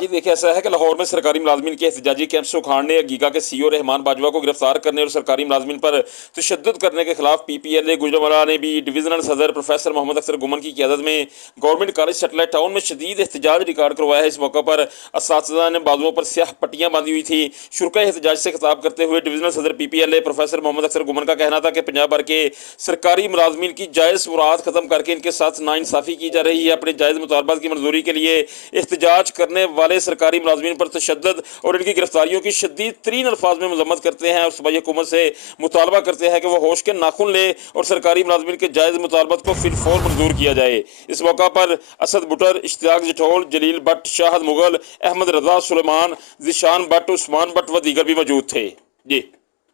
جی دیکھیں ایسا ہے کہ لاہور میں سرکاری ملازمین کے احتجاجی کیمپ سے اکھاڑنے، گیگا کے سی او رحمان باجوہ کو گرفتار کرنے اور سرکاری ملازمین پر تشدد کرنے کے خلاف پی پی ایل اے گوجرانوالہ نے بھی ڈویژنل صدر پروفیسر محمد اختر گمن کی قیادت میں گورنمنٹ کالج سیٹلائٹ ٹاؤن میں شدید احتجاج ریکارڈ کروایا ہے۔ اس موقع پر اساتذہ نے بازوؤں پر سیاہ پٹیاں باندھی ہوئی تھی۔ شرکائے احتجاج سے خطاب کرتے ہوئے ڈویژنل صدر پی پی ایل اے پروفیسر محمد اختر گمن کا کہنا تھا کہ پنجاب بھر کے سرکاری ملازمین کی جائز مراد ختم کر کے ان کے ساتھ ناانصافی کی جا رہی ہے۔ اپنے جائز مطالبات کی منظوری کے لیے احتجاج کرنے والے سرکاری ملازمین پر تشدد اور ان کی گرفتاریوں کی شدید ترین الفاظ میں مذمت کرتے ہیں اور صوبائی حکومت سے مطالبہ کرتے ہیں کہ وہ ہوش کے ناخن لے اور سرکاری ملازمین کے جائز مطالبات کو فی الفور منظور کیا جائے۔ اس موقع پر Asad butter, Ishtiaq جٹھول، Jalil but, Shahid Mughal, Ahmad Raza, Sulaiman, Zeeshan but, Usman but و دیگر بھی موجود تھے۔ جی